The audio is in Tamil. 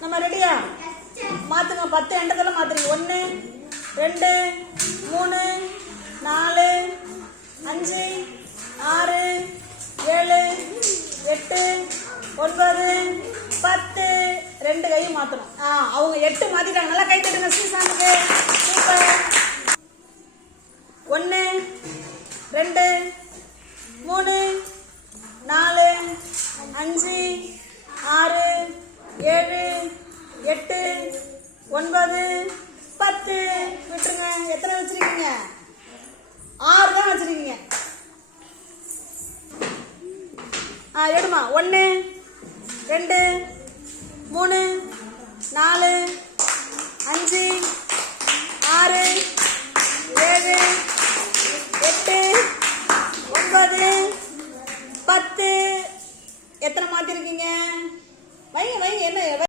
நம்ம ரெடியா? மாத்துங்க. 10 எண்டத்தில் மாத்துறீங்க. 1 2 3 4 5 6 7 8 9 10. 2 கையும் மாத்தணும். அவங்க 8 மாத்திட்டாங்க. நல்லா கை தட்டுங்க ஸ்ரீசாந்துக்கு. சூப்பர். 1 2 3 4 5 6 7 8 9 10. விட்டுருங்க. எத்தனை வச்சிருக்கீங்க? 6 தான் வச்சிருக்கீங்க. எடுமா. 1 2 3 4 5 6 7 8 9 10. எத்தனை மாத்திருக்கீங்க? வைங்க வைங்க. என்ன